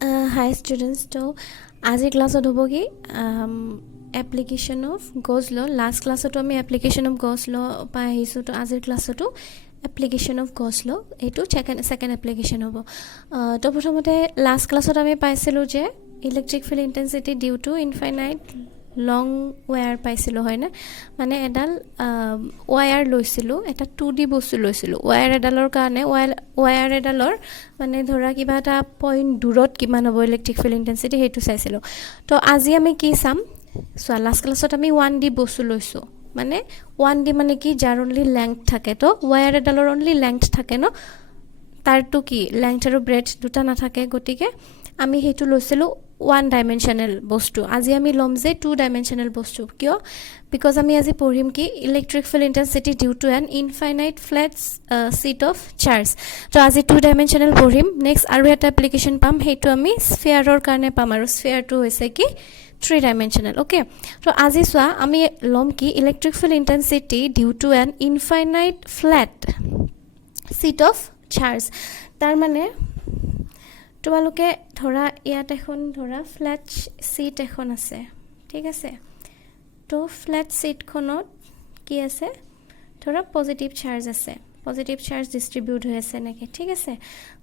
Hi students, so আজিৰ ক্লাছত হ'ব কি এপ্লিকেশ্যন অফ গজ ল লাষ্ট ক্লাছতো আমি এপ্লিকেশ্যন অফ গজ ল পাই আহিছোঁ তো আজিৰ ক্লাছতো এপ্লিকেশ্যন অফ গজ ল এইটো ছেকেণ্ড এপ্লিকেশ্যন হ'ব তো প্ৰথমতে লাষ্ট ক্লাছত আমি পাইছিলোঁ যে electric field intensity due to infinite long wire পাইছিলোঁ হয়নে মানে এডাল ৱায়াৰ লৈছিলোঁ এটা 2D বস্তু লৈছিলোঁ ৱায়াৰ এডালৰ কাৰণে ৱায়াৰ এডালৰ মানে ধৰা কিবা এটা পইণ্ট দূৰত কিমান হ'ব ইলেক্ট্ৰিক ফিল্ড ইণ্টেনচিটি সেইটো চাইছিলোঁ তো আজি আমি কি চাম চোৱা লাষ্ট ক্লাছত আমি 1D বস্তু লৈছোঁ মানে 1D মানে কি যাৰ অনলি লেংথ থাকে তো ৱায়াৰ এডালৰ অনলি লেংথ থাকে ন তাৰটো কি লেংথ আৰু ব্ৰেথ দুটা নাথাকে গতিকে আমি সেইটো লৈছিলোঁ 1 ডাইমেনশনাল বস্তু আজি আমি লম যে 2 ডাইমেনশনাল বস্তু কিয় বিকজ আমি আজি পঢ়িম কি electric field intensity due to an infinite flat sheet of charge তো আজি 2 ডাইমেনশনাল পঢ়িম নেক্সট আৰু এটা এপ্লিকেশ্যন পাম সেইটো আমি স্ফিয়াৰৰ কাৰণে পাম আৰু স্ফিয়াৰটো হৈছে কি 3 ডাইমেনশনাল ওকে তো আজি চোৱা আমি লম কি electric field intensity due to an infinite flat sheet of charge তাৰ মানে তোমালোকে ধৰা ইয়াত এখন ধৰা ফ্লেট শীট এখন আছে ঠিক আছে তো ফ্লেট শীটখনত কি আছে ধৰা পজিটিভ চাৰ্জ আছে পজিটিভ চাৰ্জ ডিস্ট্ৰিবিউট হৈ আছে নেকি ঠিক আছে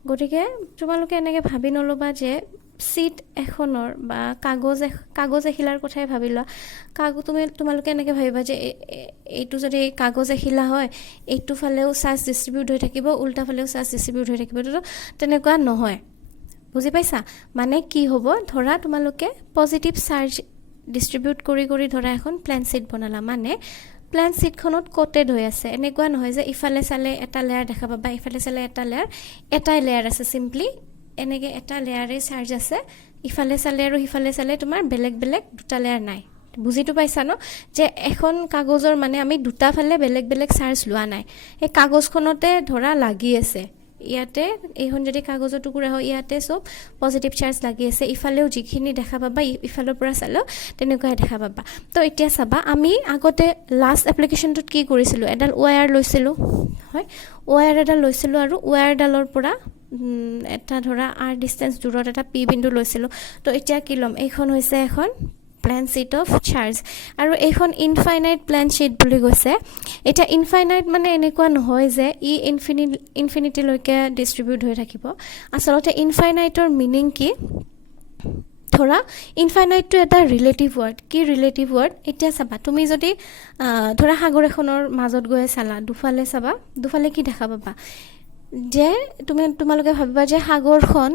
গতিকে তোমালোকে এনেকৈ ভাবি নল'বা যে শীট এখনৰ বা কাগজ এখিলাৰ কথাই ভাবি লোৱা তোমালোকে এনেকৈ ভাবিবা যে এইটো যদি কাগজ এখিলা হয় এইটো ফালেও চাৰ্জ ডিস্ট্ৰিবিউট হৈ থাকিব উল্টা ফালেও চাৰ্জ ডিস্ট্ৰিবিউট হৈ থাকিব তো তেনেকুৱা নহয় বুজি পাইছা মানে কি হ'ব ধৰা তোমালোকে পজিটিভ চাৰ্জ ডিস্ট্ৰিবিউট কৰি ধৰা এখন প্লেন শীট বনালা মানে প্লেন শীটখনত কোটেড হৈ আছে এনেকুৱা নহয় যে ইফালে চালে এটা লেয়াৰ দেখা পাবা ইফালে চালে এটা লেয়াৰ এটাই লেয়াৰ আছে সিম্পলি এনেকৈ এটা লেয়াৰে চাৰ্জ আছে ইফালে চালে আৰু সিফালে চালে তোমাৰ বেলেগ দুটা লেয়াৰ নাই বুজিটো পাইছা ন যে এখন কাগজৰ মানে আমি দুটা ফালে বেলেগ চাৰ্জ লোৱা নাই এই কাগজখনতে ধৰা লাগি আছে ইয়াতে এইখন যদি কাগজৰ টুকুৰা হয় ইয়াতে সব পজিটিভ চাৰ্জ লাগি আছে ইফালেও যিখিনি দেখা পাবা ইফালৰ পৰা চালেও তেনেকুৱাই দেখা পাবা তো এতিয়া চাবা আমি আগতে লাষ্ট এপ্লিকেশ্যনটোত কি কৰিছিলোঁ এডাল ৱায়াৰ লৈছিলোঁ হয় ৱায়াৰ এডাল লৈছিলোঁ আৰু ৱায়াৰডালৰ পৰা এটা ধৰা আৰ ডিষ্টেঞ্চ দূৰত এটা পি বিন্দু লৈছিলোঁ তো এতিয়া কি ল'ম এইখন হৈছে এখন প্লেন শীট অফ চাৰ্জ আৰু এইখন ইনফাইনাইট প্লেন শীট বুলি কৈছে এটা ইনফাইনাইট মানে এনেকুৱা নহয় যে ই ইনফিনিটিলৈকে ডিস্ট্ৰিবিউট হৈ থাকিব আচলতে ইনফাইনাইটৰ মিনিং কি ধৰা ইনফাইনাইটটো এটা ৰিলেটিভ ৱৰ্ড কি ৰিলেটিভ ৱৰ্ড এতিয়া চাবা তুমি যদি ধৰা সাগৰ এখনৰ মাজত গৈ চালা দুফালে চাবা দুফালে কি দেখা পাবা যে তোমালোকে ভাবিবা যে সাগৰখন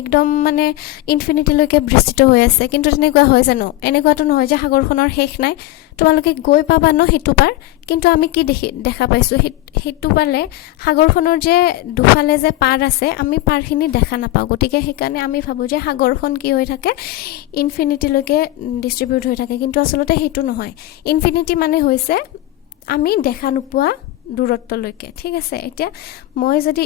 একদম মানে ইনফিনিটিলৈকে বিস্তৃত হৈ আছে কিন্তু তেনেকুৱা হয় জানো এনেকুৱাটো নহয় যে সাগৰখনৰ শেষ নাই তোমালোকে গৈ পাবা ন সেইটো পাৰ কিন্তু আমি কি দেখা পাইছোঁ সেইটো পালে সাগৰখনৰ যে দুফালে যে পাৰ আছে আমি পাৰখিনি দেখা নাপাওঁ গতিকে সেইকাৰণে আমি ভাবোঁ যে সাগৰখন কি হৈ থাকে ইনফিনিটিলৈকে ডিস্ট্ৰিবিউট হৈ থাকে কিন্তু আচলতে সেইটো নহয় ইনফিনিটি মানে হৈছে আমি দেখা নোপোৱা দূৰত্বলৈকে ঠিক আছে এতিয়া মই যদি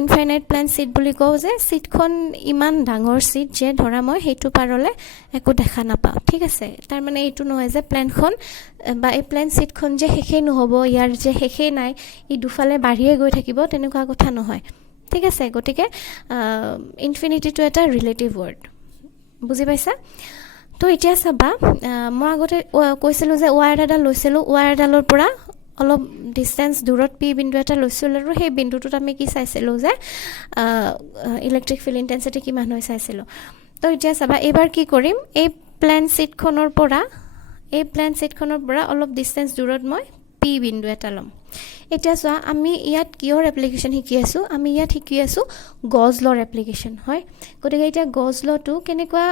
ইনফাইনাইট প্লেন শীট বুলি কওঁ যে শীটখন ইমান ডাঙৰ শীট যে ধৰা মই সেইটো পাৰলৈ একো দেখা নাপাওঁ ঠিক আছে তাৰ মানে এইটো নহয় যে প্লেনখন বা এই প্লেন শীটখন যে শেষেই নহ'ব ইয়াৰ যে শেষেই নাই ই দুফালে বাঢ়িয়ে গৈ থাকিব তেনেকুৱা কথা নহয় ঠিক আছে গতিকে ইনফিনিটিটো এটা ৰিলেটিভ ৱৰ্ড বুজি পাইছা তো এতিয়া চাবা মই আগতে কৈছিলোঁ যে ৱায়াৰ এডাল লৈছিলোঁ ৱায়াৰ এডালৰ পৰা অলপ ডিষ্টেঞ্চ দূৰত পি বিন্দু এটা লৈছিলোঁ আৰু সেই বিন্দুটোত আমি কি চাইছিলোঁ যে ইলেক্ট্ৰিক ফিল্ড ইণ্টেনচিটি কিমান হৈ চাইছিলোঁ তো এতিয়া চাবা এইবাৰ কি কৰিম এই প্লেন শীটখনৰ পৰা অলপ ডিষ্টেঞ্চ দূৰত মই পি বিন্দু এটা ল'ম এতিয়া চোৱা আমি ইয়াত কিহৰ এপ্লিকেশ্যন শিকি আছোঁ আমি ইয়াত শিকি আছোঁ গজ লৰ এপ্লিকেশ্যন হয় গতিকে এতিয়া গজ লটো কেনেকুৱা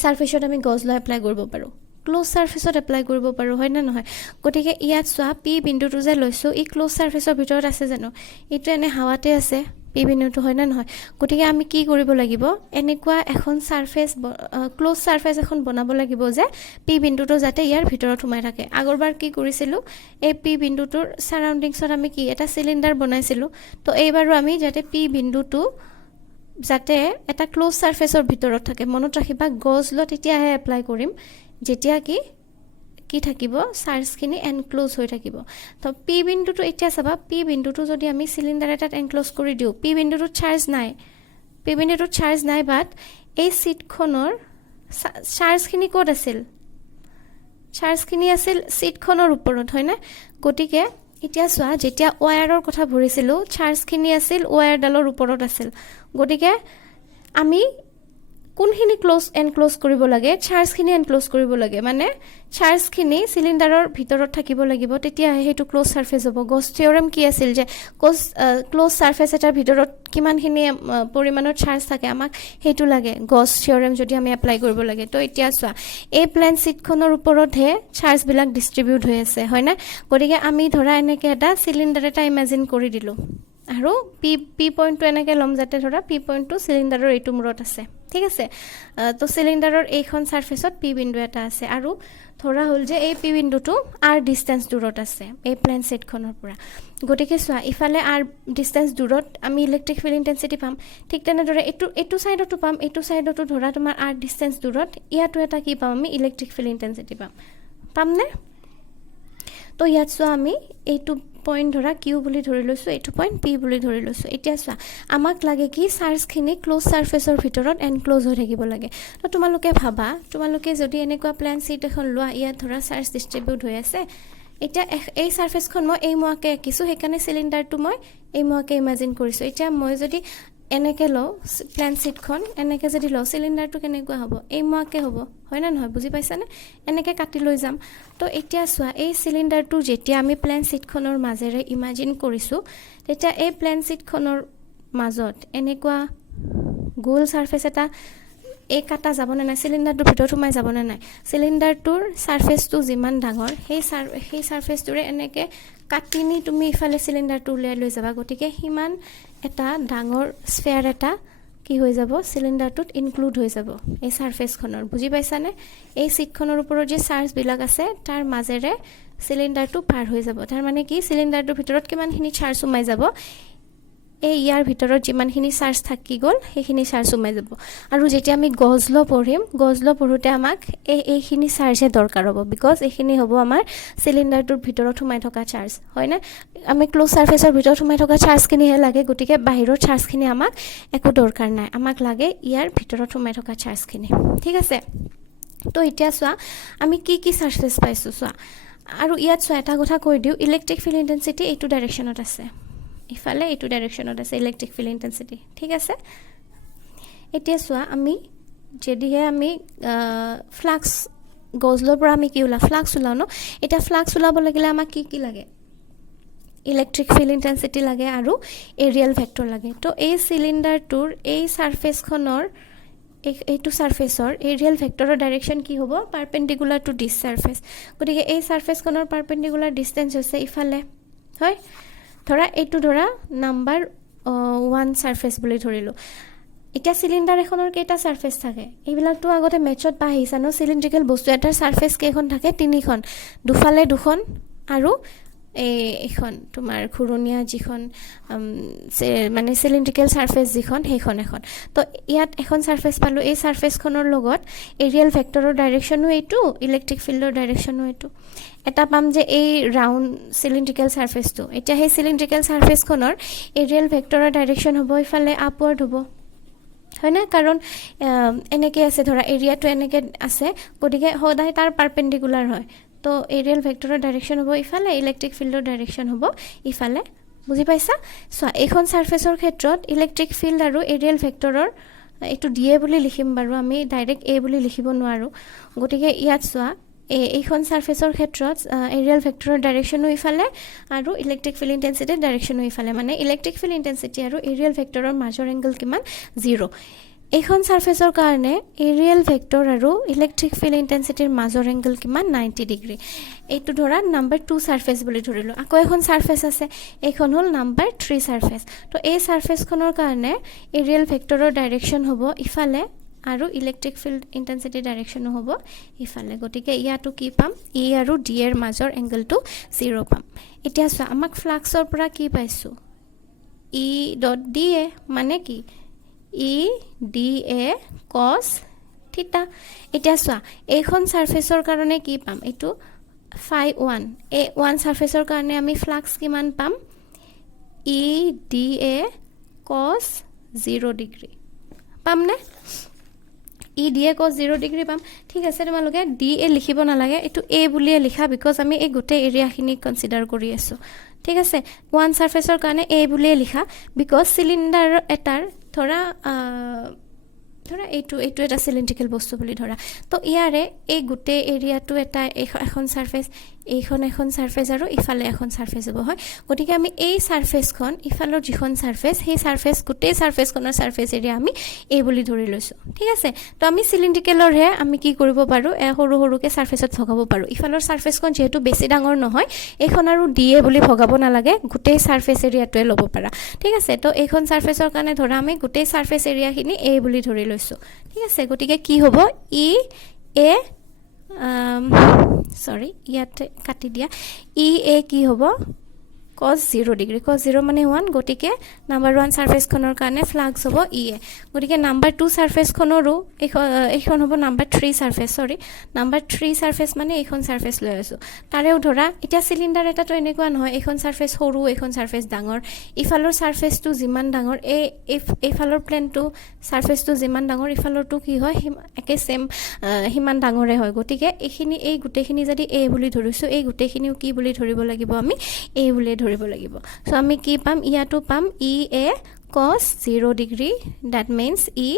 ছাৰফেচত আমি গজ ল এপ্লাই কৰিব পাৰোঁ ক্লোজ ছাৰফেচত এপ্লাই কৰিব পাৰোঁ হয় নে নহয় গতিকে ইয়াত চোৱা পি বিন্দুটো যে লৈছোঁ ই ক্লোজ ছাৰফেচৰ ভিতৰত আছে জানো এইটো এনে হাৱাতে আছে পি বিন্দুটো হয় নে নহয় গতিকে আমি কি কৰিব লাগিব এনেকুৱা এখন ছাৰফেচ ক্লোজ ছাৰফেচ এখন বনাব লাগিব যে পি বিন্দুটো যাতে ইয়াৰ ভিতৰত সোমাই থাকে আগৰবাৰ কি কৰিছিলোঁ এই পি বিন্দুটোৰ ছাৰাউণ্ডিংছত আমি কি এটা চিলিণ্ডাৰ বনাইছিলোঁ তো এইবাৰো আমি যাতে পি বিন্দুটো যাতে এটা ক্লোজ ছাৰফেচৰ ভিতৰত থাকে মনত ৰাখিবা গজ ল তেতিয়াহে এপ্লাই কৰিম যেতিয়া কি থাকিব চাৰ্জখিনি এনক্লোজ হৈ থাকিব তো পি বিন্দুটো এতিয়া চাবা পি বিন্দুটো যদি আমি সিলিন্ডাৰ এটাত এনক্লোজ কৰি দিওঁ পি বিন্দুটোত চাৰ্জ নাই পি বিন্দুটোত চাৰ্জ নাই বাট এই সিটখনৰ চাৰ্জখিনি ক'ত আছিল চাৰ্জখিনি আছিল সিটখনৰ ওপৰত হয় না গতিকে এতিয়া চোৱা যেতিয়া ওয়্যাৰৰ কথা ভৰিছিলো চাৰ্জখিনি আছিল ওয়্যাৰডালৰ ওপৰত আছিল গতিকে আমি কোনখিনি ক্লোজ এনক্লোজ কৰিব লাগে চাৰ্জখিনি এনক্লোজ কৰিব লাগে মানে চাৰ্জখিনি সিলিন্ডাৰৰ ভিতৰত থাকিব লাগিব তেতিয়া হেতু ক্লোজ সাৰফেস হ'ব গছ থিওৰেম কি আছিল যে ক্লোজ সাৰফেস এটাৰ ভিতৰত কিমানখিনি পৰিমাণৰ চাৰ্জ থাকে আমাক হেতু লাগে গছ থিওৰেম যদি আমি এপ্লাই কৰিব লাগে তো এতিয়া চোৱা এই প্লেন সিটখনৰ ওপৰতহে চাৰ্জ বিলাক ডিস্ট্ৰিবিউট হৈ আছে হয় না গতিকে আমি ধৰা এনেকে এটা সিলিন্ডাৰ এটা ইমাজিন কৰি দিলো আৰু পি পইণ্টটো এনেকে লম যাতে ধৰা পি পইণ্টটো সিলিন্ডাৰৰ এইটো মূৰত আছে ঠিক আছে তো সিলিন্ডাৰৰ এইখন সাৰফেসত পি বিন্দু এটা আছে আৰু ধৰা হল যে এই পি বিন্দুটো আৰ ডিসটেন্স দূৰত আছে এই প্লেন সিটখনৰ পৰা গতিকে চোৱা ইফালে আৰ ডিসটেন্স দূৰত আমি ইলেক্ট্ৰিক ফিল্ড ইন্টেন্সিটি পাম ঠিক তেনেদৰে এইটো সাইডতো পাম এইটো সাইডতো ধৰা তোমাৰ আৰ ডিসটেন্স দূৰত ইয়াতো এটা কি পাম আমি ইলেক্ট্ৰিক ফিল্ড ইন্টেন্সিটি পাম নে তো ইয়াত চোৱা আমি এইটো পয়েন্ট ধৰা কিউ বুলি ধৰি লৈছো এইটো পয়েন্ট পি বুলি ধৰি লৈছো এতিয়া চোৱা আমাক লাগে কি চাৰ্জখিনি ক্লোজ সাৰফেসৰ ভিতৰত এনক্লোজ হৈ থাকিব লাগে তো তোমালোকে ভাবা তোমালোকে যদি এনেকুৱা প্লেন সিট এখন লোৱা ইয়াত ধৰা চাৰ্জ ডিস্ট্ৰিবিউট হৈ আছে এতিয়া এই সাৰফেসখন মই এই মুৱাকে আঁকিছো সেইকাৰণে সিলিন্ডাৰটো মই এই মুৱাকে ইমাজিন কৰিছো এতিয়া মই যদি এনেকে লও প্লেন সিটখন এনেকে যদি লও সিলিন্ডাৰটো কেনেকুৱা হ'ব এই মুৱাকে হ'ব হয় না নহয় বুজি পাইছানে এনেকে কাটি লৈ যাম তো এতিয়া চোৱা এই সিলিন্ডাৰটো যেতিয়া আমি প্লেন সিটখনৰ মাজেৰে ইমাজিন কৰিছো তেতিয়া এই প্লেন সিটখনৰ মাজত এনেকুৱা গোল সাৰফেস এটা এই কাটা যাব না নাই সিলিন্ডাৰটোৰ ভিতৰত সোমাই যাব না নাই সিলিন্ডাৰটোৰ সাৰফেসটো যিমান ডাঙৰ সেই সাৰফেসটোৰে এনেকে কাটিনি তুমি ইফালে সিলিন্ডাৰটো উলিয়াই লৈ যাবা গতিকে হিমান এটা ডাঙৰ স্ফেয়াৰ এটা কি হৈ যাব সিলিন্ডাৰটোত ইনক্লুড হৈ যাব এই সাৰফেসখনৰ বুজি পাইছানে এই সিটখনৰ ওপৰত যে চাৰ্জ বিলাক আছে তাৰ মাজেৰে সিলিন্ডাৰটো পাৰ হৈ যাব তাৰ মানে কি সিলিন্ডাৰটোৰ ভিতৰত কিমানখিনি চাৰ্জ সোমাই যাব এই ইয়াৰ ভিতৰত যিমানখিনি চাৰ্জ থাকি গল সেইখিনি চাৰ্জ সোমাই যাব আৰু যেতিয়া আমি গজল পঢ়োতে আমাক এইখিনি চাৰ্জে দৰকাৰ হ'ব বিকজ এইখিনি হ'ব আমাৰ সিলিন্ডাৰটোৰ ভিতৰত সোমাই থকা চাৰ্জ হয় না আমি ক্লোজ সাৰফেসৰ ভিতৰত সোমাই থকা চাৰ্জখিনিহে লাগে গতিকে বাহিৰৰ চাৰ্জখিনি আমাক একো দৰকাৰ নাই আমাক লাগে ইয়াৰ ভিতৰত সোমাই থকা চাৰ্জখিনি ঠিক আছে তো এতিয়া চোৱা আমি কি সাৰফেস পাইছো চোৱা আৰু ইয়াত চোৱা এটা কথা কৈ দিও ইলেক্ট্ৰিক ফিল্ড ইন্টেন্সিটি এইটো ডাইৰেকশনত আছে ইফালে এইটো ডাইৰেকশনত আছে ইলেক্ট্ৰিক ফিল্ড ইন্টেন্সিটি ঠিক আছে এতিয়া চোৱা আমি যদিহে আমি ফ্লাক্স গজলৰ পৰা আমি কি উলা ফ্লাক্স উলাও ন এটা ফ্লাক্স উলাব লাগিলে আমাক কি লাগে ইলেক্ট্ৰিক ফিল্ড ইন্টেন্সিটি লাগে আৰু এৰিয়েল ভেক্টৰ লাগে তো এই সিলিন্ডাৰটোৰ এই সাৰফেসখনৰ এইটো সাৰফেসৰ এৰিয়েল ভেক্টৰৰ ডাইৰেকশন কি হ'ব পাৰপেন্ডিকুলাৰ টু দিস সাৰফেস গতিকে এই সাৰফেসখনৰ পাৰপেন্ডিকুলাৰ ডিসটেন্স হৈছে ইফালে হয় ধৰা এইটো ধৰা নাম্বাৰ 1 সাৰফেস বুলি ধৰিলো এটা সিলিন্ডাৰ এখনৰ কেইটা সাৰফেস থাকে এইবিলাকটো আগতে মেথছত পাহিছা ন সিলিন্ড্ৰিকেল বস্তু এটাৰ সাৰফেস কেইখন থাকে তিনিখন দুফালে দুখন আৰু এইখন তোমাৰ ঘুৰণীয়া যিখন মানে সিলিন্ড্ৰিকেল সাৰফেস যিখন সেইখন এখন তো ইয়াত এখন সাৰফেস পালো এই সাৰফেসখনৰ লগত এৰিয়েল ভেক্টৰৰ ডাইৰেকশনো এইটো ইলেক্ট্ৰিক ফিল্ডৰ ডাইৰেকশনো এইটো এটা পাম যে এই ৰাউন্ড সিলিন্ড্ৰিকেল সাৰফেসটো এটা সেই সিলিন্ড্ৰিকেল সাৰফেসখনৰ এৰিয়েল ভেক্টৰৰ ডাইৰেকশন হ'ব ইফালে আপওয়াৰ্ড হ'ব হয় না কাৰণ এনেকে আছে ধৰা এৰিয়াটো এনেকে আছে গতিকে সদায় তাৰ পাৰপেন্ডিকুলাৰ হয় তো এৰিয়েল ভেক্টৰৰ ডাইৰেকশন হ'ব ইফালে ইলেক্ট্ৰিক ফিল্ডৰ ডাইৰেকশন হ'ব ইফালে বুজি পাইছা সো এইখন সাৰফেসৰ ক্ষেত্ৰত ইলেক্ট্ৰিক ফিল্ড আৰু এৰিয়েল ভেক্টৰৰ এটো ডিএ বুলি লিখিম বাৰু আমি ডাইৰেক্ট এ বুলি লিখিব নোৱাৰো গতিকে ইয়াত চোৱা এইখন সাৰফেসৰ ক্ষেত্ৰত এৰিয়েল ভেক্টৰৰ ডাইৰেকশনো ইফালে আৰু ইলেক্ট্ৰিক ফিল্ড ইন্টেন্সিটিৰ ডাইৰেকশনো ইফালে মানে ইলেক্ট্ৰিক ফিল্ড ইন্টেন্সিটি আৰু এৰিয়েল ভেক্টৰৰ মাজৰ এংগল কিমান 0 এইখন সাৰফেসৰ কাৰণে এৰিয়েল ভেক্টৰ আৰু ইলেক্ট্ৰিক ফিল্ড ইন্টেন্সিটিৰ মাজৰ এংগল কিমান 90 ডিগ্ৰী এইটো ধৰা নাম্বাৰ 2 সাৰফেস বুলি ধৰিলো আকৌ এখন সাৰফেস আছে এইখন হল নাম্বাৰ 3 সাৰফেস তো এই সাৰফেসখনৰ কাৰণে এৰিয়েল ভেক্টৰৰ ডাইৰেকশন হ'ব ইফালে আৰু ইলেক্ট্ৰিক ফিল্ড ইন্টেন্সিটি ডাইৰেকশনো হ'ব ইফালে গতিকে ইয়াটো কি পাম ই আৰু ডি এৰ মাজৰ এংগলটো 0 পাম এতিয়া চোৱা আমাক ফ্লাক্সৰ পৰা কি পাইছো ই ডট ডি এ মানে কি ই ডি এ cos থিটা এতিয়া চোৱা এইখন সাৰফেসৰ কাৰণে কি পাম এটো phi 1 এ 1 সাৰফেসৰ কাৰণে আমি ফ্লাক্স কিমান পাম E D A cos 0 degree পামনে ই দিয়ে cos 0 ডিগ্ৰী পাম ঠিক আছে তোমালোকে ডি এ লিখিব নালাগে এটো এ বুলিয়ে লিখা বিকজ আমি এই গোটে এৰিয়াখিনি কনসিডাৰ কৰি আছো ঠিক আছে ওৱান সাৰফেসৰ কাৰণে এ বুলিয়ে লিখা বিকজ সিলিন্ডাৰ এটাৰ ধৰা এইটো এটা সিলিন্ড্ৰিকেল বস্তু বুলি ধৰা তো ইয়াৰে এই গোটে এৰিয়াটো এটা এখন সাৰফেস এইখন এখন সাৰফেস আৰু ইফালে এখন সাৰফেস হ'ব হয় গতিকে আমি এই সাৰফেসখন ইফালৰ যিখন সাৰফেস সেই সাৰফেস গোটে সাৰফেসখনৰ সাৰফেস এৰিয়া আমি এই বুলি ধৰি লৈছো ঠিক আছে তো আমি সিলিন্ড্ৰিকেলৰ হে আমি কি কৰিব পাৰো সৰু সৰুকে সাৰফেসত ভগাব পাৰো ইফালৰ সাৰফেসখন যেহেতু বেছি ডাঙৰ নহয় এইখন আৰু ডিএ বুলি ভগাব নালাগে গোটে সাৰফেস এৰিয়াটোৱে ল'ব পাৰা ঠিক আছে তো এইখন সাৰফেসৰ কাৰণে ধৰা আমি গোটে সাৰফেস এৰিয়াখিনি এ বুলি ধৰি লৈছো ঠিক আছে গতিকে কি হ'ব ই এ সৰি ইয়াতে কাটি দিয়া ই এ কি হ'ব cos 0 ডিগ্ৰী cos 0 মানে 1 গতিকে নাম্বাৰ 1 সাৰফেস খনৰ কাৰণে ফ্লাক্স হ'ব ই এ গতিকে নাম্বাৰ 2 সাৰফেস খনৰো এইখন হ'ব নাম্বাৰ 3 সাৰফেস সৰি নাম্বাৰ 3 সাৰফেস মানে এইখন সাৰফেস লৈ আছো তাৰেও ধৰা এতিয়া সিলিন্ডাৰ এটা তো এনেকুৱা নহয় এইখন সাৰফেস সৰু এইখন সাৰফেস ডাঙৰ ইফালৰ সাৰফেসটো যিমান ডাঙৰ এইফালৰ প্লেনটো সাৰফেসটো যিমান ডাঙৰ ইফালৰটো কি হয় একে সেম হিমান ডাঙৰে হয় গতিকে এইখিনি এই গুটেখিনি যদি এ বুলি ধৰিছো এই গুটেখিনিও কি বুলি ধৰিব লাগিব আমি এ বুলি ধৰিব লাগিব সো আমি কি পাম ইয়াটো পাম ই এ cos 0 ডিগ্ৰী that means ই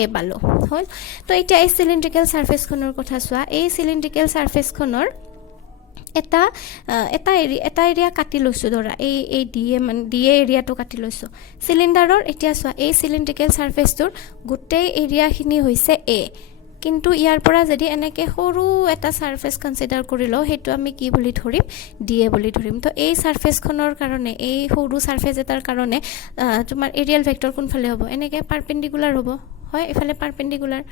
এ পালো হল তো এটা এই সিলিন্ড্ৰিকেল সাৰফেস খনৰ কথা চোৱা এই সিলিন্ড্ৰিকেল সাৰফেস খনৰ এটা এৰিয়া কাটি লৈছো ধৰা এই ডিএ এৰিয়াটো কাটি লৈছো সিলিন্ডাৰৰ এতিয়া চোৱা এই সিলিন্ড্ৰিকেল সাৰফেসটোৰ গোটেই এৰিয়াখিনি হৈছে এ কিন্তু ইয়াৰ পৰা যদি এনেকে সৰু এটা সাৰফেস কনসিডাৰ কৰি লও হেতু আমি কি বুলি ধৰিম ডিএ বুলি ধৰিম তো এই সাৰফেস খনৰ কাৰণে এই সৰু সাৰফেস এটাৰ কাৰণে তোমাৰ এৰিয়াল ভেক্টৰ কোন ফালে হ'ব এনেকে পাৰপেন্ডিকুলাৰ হ'ব হয় ইফালে পাৰপেন্ডিকুলাৰ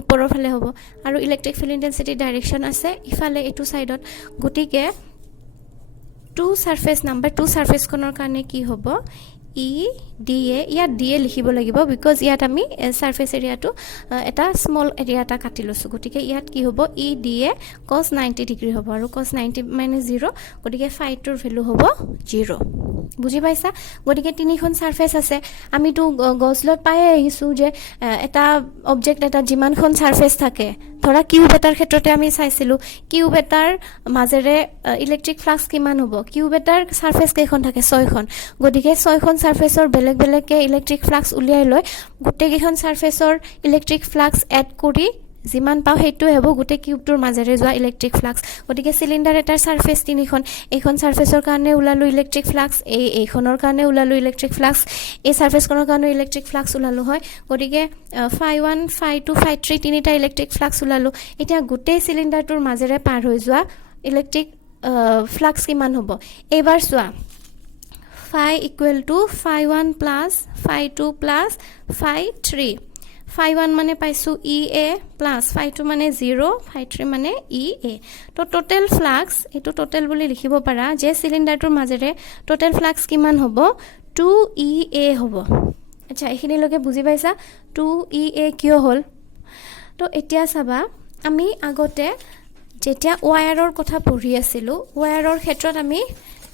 উপৰৰ ফালে হ'ব আৰু ইলেক্ট্ৰিক ফিল্ড ইন্টেন্সিটি ডাইৰেকশন আছে ইফালে এটো সাইডত গটিকে 2 সাৰফেস নাম্বাৰ 2 সাৰফেস খনৰ কাৰণে কি হ'ব ই ডিএ ইয়াত ডিএ লিখিব লাগিব বিকজ ইয়াত আমি সাৰফেস এৰিয়াটো এটা স্মল এৰিয়া এটা কাটি লৈছো গটিকে ইয়াত কি হ'ব ই ডিএ cos 90 ডিগ্ৰী হ'ব আৰু cos 90 - 0 গটিকে phi টোৰ ভ্যালু হ'ব 0 বুজি পাইছা গটিকে তিনিখন সাৰফেস আছে আমি তো গছলত পাই আহিছো যে এটা অবজেক্ট এটা যিমানখন সাৰফেস থাকে ধৰা কিউব এটাৰ ক্ষেত্ৰতে আমি চাইছিলো কিউব এটাৰ মাজেৰে ইলেক্ট্ৰিক ফ্লাক্স কিমান হ'ব কিউব এটাৰ সাৰফেস কেইখন থাকে 6খন গটিকে 6খন সাৰফেসৰ বেলেগ বেলেগকে ইলেক্ট্ৰিক ফ্লাক্স উলিয়াই লৈ গোটেই কেইখন সাৰফেসৰ ইলেক্ট্ৰিক ফ্লাক্স এড কৰি যিমান পাও হেতু হ'ব গোটেই কিউবটোৰ মাজেৰে যোৱা ইলেক্ট্ৰিক ফ্লাক্স গটিকে সিলিন্ডাৰ এটাৰ সাৰফেস তিনিখন এইখন সাৰফেসৰ কাৰণে উলালো ইলেক্ট্ৰিক ফ্লাক্স এইখনৰ কাৰণে উলালো ইলেক্ট্ৰিক ফ্লাক্স এই সাৰফেসখনৰ কাৰণে ইলেক্ট্ৰিক ফ্লাক্স উলালো হয় গটিকে phi 1 phi 2 phi 3 তিনিটা ইলেক্ট্ৰিক ফ্লাক্স উলালো এতিয়া গোটেই সিলিন্ডাৰটোৰ মাজেৰে পাৰ হৈ যোৱা ইলেক্ট্ৰিক ফ্লাক্স কিমান হ'ব এবাৰ চোৱা phi equal to phi 1 plus phi 2 plus phi 3 phi 1 মানে পাইছো ই এ প্লাস phi 2 মানে 0 phi 3 মানে ই এ তো টোটাল ফ্লাক্স এটো টোটাল বুলি লিখিব পাৰা যে সিলিন্ডাৰটোৰ মাজেৰে টোটাল ফ্লাক্স কিমান হ'ব 2 ই এ হ'ব আচ্ছা এখিনি লগে বুজি পাইছা 2 ই এ কিয় হ'ল তো এতিয়া চাবা আমি আগতে যেতিয়া ওয়্যাৰৰ কথা পঢ়ি আছিলো ওয়্যাৰৰ ক্ষেত্ৰত আমি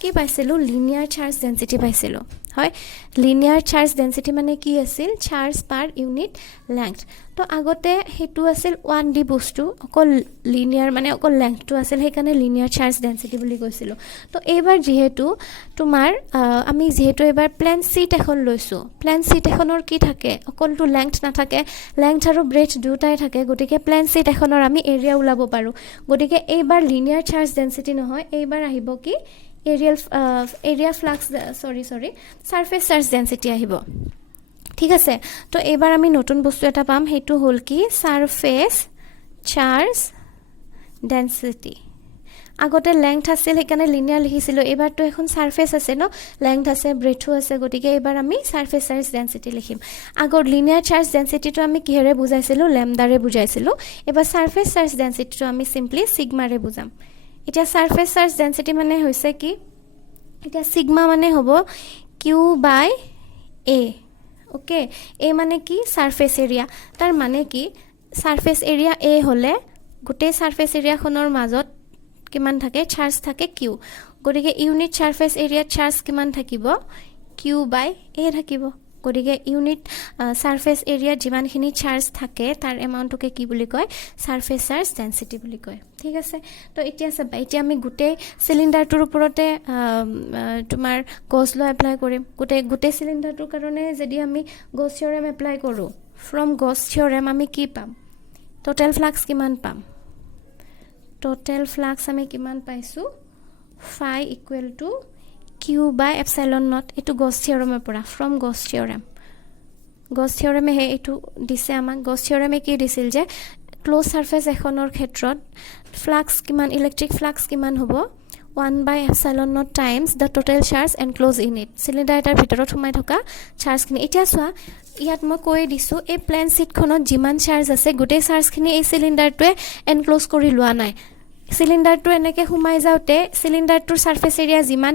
কি পাইছিলো লিনিয়াৰ চাৰ্জ ডেন্সিটি পাইছিলো হয় লিনিয়াৰ চাৰ্জ ডেন্সিটি মানে কি আছিল চাৰ্জ পাৰ ইউনিট লেংথ তো আগতে হেতু আছিল 1D বস্তু অকল লিনিয়াৰ মানে অকল লেংথটো আছিল হেকানে লিনিয়াৰ চাৰ্জ ডেন্সিটি বুলি কৈছিলো তো এবাৰ যেহেতু তোমাৰ আমি যেহেতু এবাৰ প্লেন শীট এখন লৈছো প্লেন শীট এখনৰ কি থাকে অকলটো লেংথ নাথাকে লেংথ আৰু ব্ৰেথ দুটাই থাকে গটিকে প্লেন শীট এখনৰ আমি এৰিয়া উলাব পাৰো গটিকে এইবাৰ লিনিয়াৰ চাৰ্জ ডেন্সিটি নহয় এইবাৰ আহিব কি area flux sorry surface charge density আহিব ঠিক আছে তো এবাৰ আমি নতুন বস্তু এটা পাম হেতু হল কি surface charge density আগতে লেংথ আছিল হেকানে লিনিয়াৰ লিখিছিল এবাৰ তো এখন সাৰফেস আছে ন লেংথ আছে ব্ৰেথো আছে গটিকে এবাৰ আমি সাৰফেস চাৰ্জ ডেন্সিটি লিখিম আগৰ লিনিয়াৰ চাৰ্জ ডেন্সিটি তো আমি কিহেৰে বুজাইছিলো ল্যামডাৰে বুজাইছিলো এবাৰ সাৰফেস চাৰ্জ ডেন্সিটি তো আমি সিম্পলি সিগমাৰে বুজাম এটা সারফেস চার্জ ডেন্সিটি মানে হৈছে কি এটা সিগমা মানে হ'ব q by a okay a মানে কি সারফেস এরিয়া তার মানে কি সারফেস এরিয়া a হলে গোটেই সারফেস এরিয়া খনৰ মাজত কিমান থাকে চার্জ থাকে q গটিকে ইউনিট সারফেস এরিয়া চার্জ কিমান থাকিব q বাই a থাকিব গতিকে ইউনিট সারফেস এরিয়া যিমানখিনি চার্জ থাকে তাৰ এমাউন্টকে কি বুলি কয় সারফেস চার্জ ডেন্সিটি বুলি কয় ঠিক আছে তো এতিয়া চাবা এতিয়া আমি গোটেই সিলিন্ডাৰটোৰ ওপৰতে তোমাৰ গছ ল এপ্লাই কৰিম গোটেই সিলিন্ডাৰটোৰ কাৰণে যদি আমি গছ থিওৰেম এপ্লাই কৰো ফ্ৰম গছ থিওৰেম আমি কি পাম টোটাল ফ্লাক্স কিমান পাম টোটাল ফ্লাক্স আমি কিমান পাইছো phi equal to q by epsilon naught এটো গছ থিওৰেমৰ পৰা ফ্ৰম গছ থিওৰেমে হে এটো দিছে আমাক গছ থিওৰেমে কি দিছিল যে ক্লোজ সাৰফেস এখনৰ ক্ষেত্ৰত ফ্লাক্স কিমান ইলেক্ট্ৰিক ফ্লাক্স কিমান হ'ব 1 by epsilon naught times the total charge enclosed in it সিলিন্ডাৰ এটাৰ ভিতৰত সোমাই থকা চাৰ্জখিনি এতিয়া চোৱা ইয়াত মই কৈ দিছো এই প্লেন শীটখনত যিমান চাৰ্জ আছে গোটেই চাৰ্জখিনি এই সিলিন্ডাৰটোৱে এনক্লোজ কৰি লোৱা নাই সিলিন্ডাৰটো এনেকে সোমাই যাওতে সিলিন্ডাৰটোৰ সাৰফেস এৰিয়া যিমান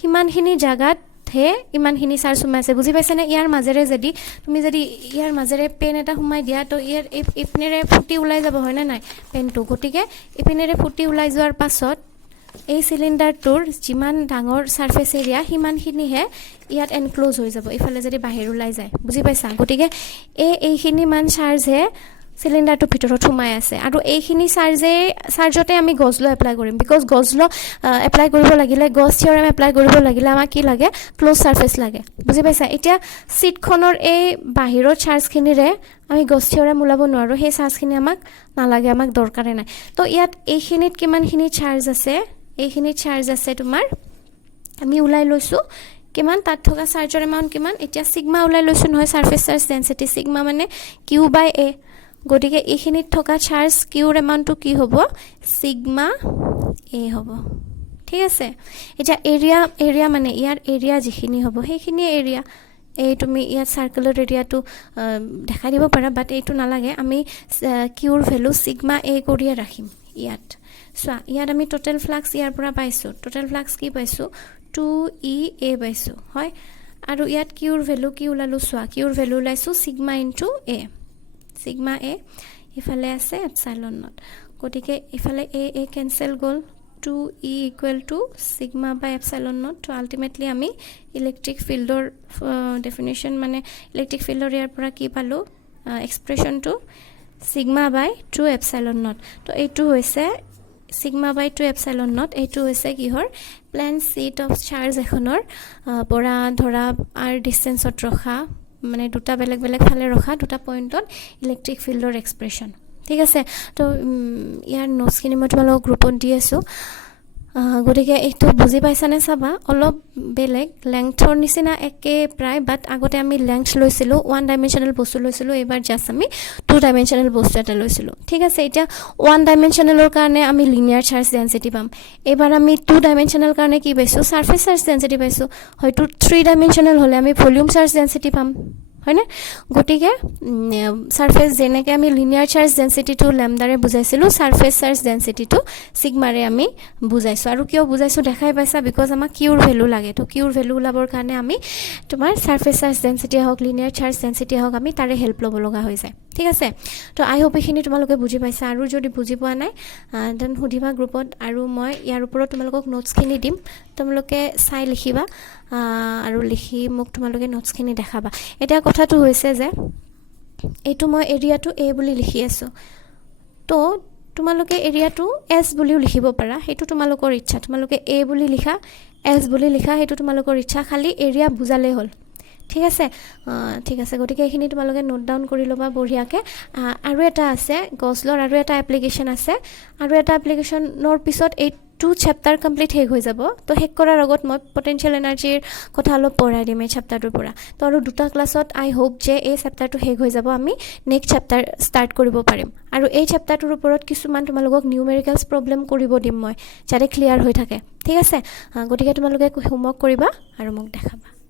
হিমানখিনি জাগাত হে ইমানখিনি চাৰ্জ সোমাইছে বুজি পাইছে না ইয়াৰ মাজেৰে যদি তুমি যদি ইয়াৰ মাজেৰে পেন এটা সোমাই দিয়া তো ইয়াৰ ইপিনেৰে ফুটি ওলাই যাব হয় না নাই পেনটো গটিকে ইপিনেৰে ফুটি ওলাই যোৱাৰ পাছত এই সিলিন্ডাৰটোৰ যিমান ডাঙৰ সাৰফেস এৰিয়া হিমানখিনি হে ইয়াত এনক্লোজ হৈ যাব ইফালে যদি বাহিৰ ওলাই যায় বুজি পাইছা গটিকে এইখিনি মান চাৰ্জ হে সিলিন্ডাৰটো ভিতৰত সোমাই আছে আৰু এইখিনি চাৰ্জতে আমি গজলো এপ্লাই কৰিম বিকজ গজলো এপ্লাই কৰিব লাগিলে গছ থিওৰেম এপ্লাই কৰিব লাগিলে আমাক কি লাগে ক্লোজ সাৰফেস লাগে বুজি পাইছা এতিয়া সিটখনৰ এই বাহিৰৰ চাৰ্জখিনিৰে আমি গছ থিওৰেম উলাব নোৱাৰো সেই চাৰ্জখিনি আমাক নালাগে আমাক দৰকাৰে নাই তো ইয়াত এইখিনিত কিমানখিনি চাৰ্জ আছে তোমাৰ আমি উলাই লৈছো কিমান তাত থকা চাৰ্জৰ এমাউন্ট কিমান এতিয়া সিগমা উলাই লৈছো নহয় সাৰফেস চাৰ্জ ডেন্সিটি সিগমা মানে q by a গটিকে এইখিনিত থকা চাৰ্জ কিউৰ এমাউন্টটো কি হ'ব সিগমা a হ'ব ঠিক আছে এটা এৰিয়া মানে ইয়াৰ এৰিয়া যিখিনি হ'ব সেইখিনি এৰিয়া এই তুমি ইয়াত সাৰ্কুলাৰ এৰিয়াটো দেখাই দিব পাৰা বাট এইটো নালাগে আমি কিউৰ ভ্যালু সিগমা a কৰিয়ে ৰাখিম ইয়াত সো ইয়াত আমি টোটাল ফ্লাক্স ইয়াৰ পৰা পাইছো টোটাল ফ্লাক্স কি পাইছো 2e a পাইছো হয় আৰু ইয়াত কিউৰ ভ্যালু কি উলালো সোৱা কিউৰ ভ্যালু লাইছো sigma into a sigma a ইফালে আছে এপসাইলন নট গটিকে ইফালে a ক্যান্সেল গল 2e equal to sigma by epsilon naught to ultimately আমি ইলেক্ট্ৰিক ফিল্ডৰ ডেফিনিশন মানে ইলেক্ট্ৰিক ফিল্ডৰ ইয়াৰ পৰা কি পালো expression two sigma by 2 epsilon naught তো এইটো হৈছে sigma by 2 epsilon naught এইটো হৈছে কিহৰ প্লেন শীট অফ চাৰ্জ এখনৰ পৰা ধৰা আৰ ডিসটেন্সত ৰখা মানে দুটা বেলেগ ফালে ৰখা দুটা পইণ্টত ইলেক্ট্ৰিক ফিল্ডৰ এক্সপ্ৰেশন ঠিক আছে তো ইয়াৰ নোটছখিনি মই তোমালোকক গ্ৰুপত দি আছো গটিকে এইটো বুজি পাইছানে চাবা অলপ বেলেগ লেংথৰ নিচিনা একে প্ৰায় বাট আগতে আমি লেংথ লৈছিলো 1 ডাইমেনশনাল বস্তু লৈছিলো এবাৰ জাস্ট আমি 2 ডাইমেনশনাল বস্তু এটা লৈছিলো ঠিক আছে এতিয়া 1 ডাইমেনশনালৰ কাৰণে আমি লিনিয়াৰ চাৰ্জ ডেন্সিটি পাম এবাৰ আমি 2 ডাইমেনশনাল কাৰণে কি পাইছো সাৰফেস চাৰ্জ ডেন্সিটি পাইছো হয়তো 3 ডাইমেনশনাল হলে আমি ভলিউম চাৰ্জ ডেন্সিটি পাম হয়নে গটিকে সাৰফেস যেনেকে আমি লিনিয়াৰ চাৰ্জ ডেন্সিটি টু ল্যামডাৰে বুজাইছিলো সাৰফেস চাৰ্জ ডেন্সিটি টু সিগমাৰে আমি বুজাইছো আৰু কিয় বুজাইছো দেখাই পাইছা বিকজ আমাক কিউৰ ভ্যালু লাগে তো কিউৰ ভ্যালু লাবৰ কাৰণে আমি তোমাৰ সাৰফেস চাৰ্জ ডেন্সিটি হক লিনিয়াৰ চাৰ্জ ডেন্সিটি হক আমি তাৰে হেল্প লব লগা হৈ যায় ঠিক আছে তো আই হোপ এইখিনি তোমালোকে বুজি পাইছা আৰু যদি বুজি পোৱা নাই দেন সুধিবা গ্ৰুপত আৰু মই ইয়াৰ ওপৰত তোমালোকক নোটছখিনি দিম তোমালোকে চাই লিখিবা আৰু লিখি মোক তোমালোকে নোটছখিনি দেখাবা এটা কথাটো হৈছে যে এইটো মই এৰিয়াটো a বুলি লিখি আছো তো তোমালোকে এৰিয়াটো s বুলিও লিখিব পাৰা হেতু তোমালোকৰ ইচ্ছা তোমালোকে a বুলি লিখা s বুলি লিখা হেতু তোমালোকৰ ইচ্ছা খালি এৰিয়া বুজালে হ'ল ঠিক আছে গটিকে এইখিনি তোমালোকে নোট ডাউন কৰি লবা বঢ়িয়াকে আৰু এটা আছে গছলৰ আৰু এটা এপ্লিকেশন আছে আৰু এটা এপ্লিকেশনৰ পিছত এই 2 চ্যাপ্টাৰ কমপ্লিট হৈ যাব তো হেক কৰাৰ আগত মই পটেনশিয়াল এনাৰ্জিৰ কথা অলপ পঢ়াই দিম এই চ্যাপ্টাৰটোৰ পৰা তো আৰু দুটা ক্লাছত আই হোপ যে এই চ্যাপ্টাৰটো হেক হৈ যাব আমি নেক্সট চ্যাপ্টাৰ ষ্টাৰ্ট কৰিব পাৰিম আৰু এই চ্যাপ্টাৰটোৰ ওপৰত কিছুমান তোমালোকক নিউমেৰিকেলছ প্ৰবলেম কৰিব দিম মই যাতে ক্লিয়াৰ হৈ থাকে ঠিক আছে গটিকে তোমালোকে হোমৱৰ্ক কৰিবা আৰু মোক দেখাবা